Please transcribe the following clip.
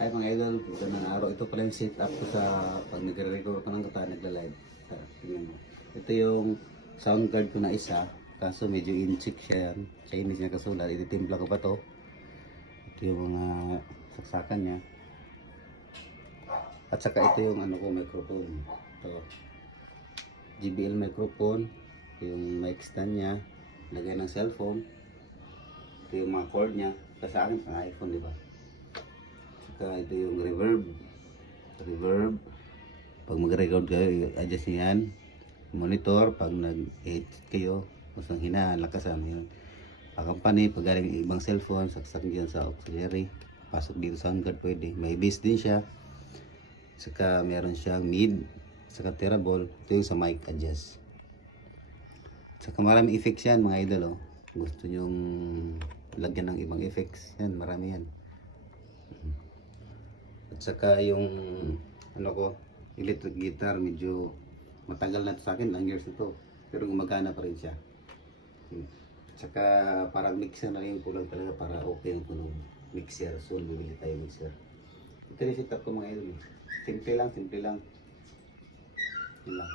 Ay mga idol, ng araw ito pala yung setup ko sa pag nagre-record ko ng kata, nagla-live. Tingnan mo. Ito yung sound card ko na isa, kaso medyo in-check siya yan. Chinese niya kasulat, ititimpla ko pa to. Ito yung mga saksakan niya. At saka ito yung ano ko, microphone. Ito. JBL microphone. Ito yung mic stand niya. Lagay ng cellphone. Ito yung mga cord niya. Kasi sa akin, pang iPhone, di ba? Saka ito yung reverb. Reverb. Pag mag-record kayo, adjust niyo yan. Monitor. Pag nag-edit kayo, mas ang hinaan, lakasan. Yun. Company, pag galing ibang cellphone, saksak dyan sa auxiliary. Pasok dito sa sound card, pwede. May bass din siya. Saka meron siyang mid. Saka terrible. Ito yung sa mic adjust. Saka marami effects yan mga idol. Oh. Gusto nyong lagyan ng ibang effects. Yan, marami yan. At saka yung ano ko, electric guitar, medyo matagal na sa akin, ang years ito. Pero gumagana pa rin siya. Saka parang mixer na rin yung kulang talaga para okay yung punong mixer. So bibili tayo mixer. Ito rin setup ko mga idol. Simple lang, simple lang. Yun lang.